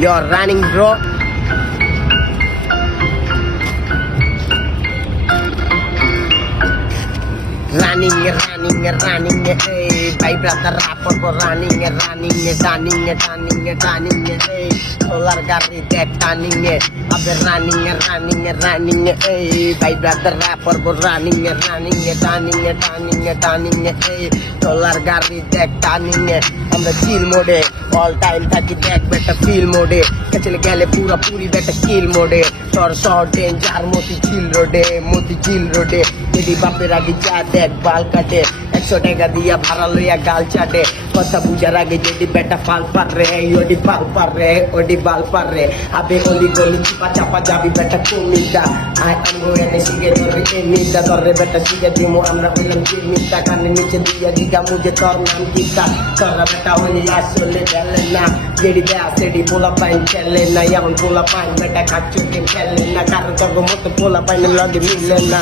You're running, bro. Running, hey, my brother rapper for running, hey, solar gari that turning, abe running, hey, my brother rapper for running, hey, solar gari that turning, আমরা চিল মোডে all time থাকি দেখ বেটা feel মোডে কাছে গেলে পুরা পুরি বেটা কিল মোডে সর সর ডেঞ্জার মতিঝিল রোডে যদি বাপের আগে যা দেখ বাল কাটে 100 টাকা দিয়া ভাড়া লইয়া গাল চাটে কথা বুঝার আগে যদি বেটা ফাল পার রে ওডি পাল পার রে ওডি বাল পার রে আবে গলি গলি চিপা চাপা যাবি বেটা কমিটা আই আমগো এনে শিখে ধরে এমনিটা ধরে বেটা শিখে দিমু আমরা বললাম জিমিটা কানে নিচে দিয়া দিগা মুঝে তোর নাম কিতা তোরা বেটা হলি আসলে গেলে না যেডি দেয়া সেডি পোলা পাইন খেলে না এমন পোলা পাইন বেটা খাচ্ছ খেলে না কারণ তোর মতো পোলা পাইন লগে মিলে না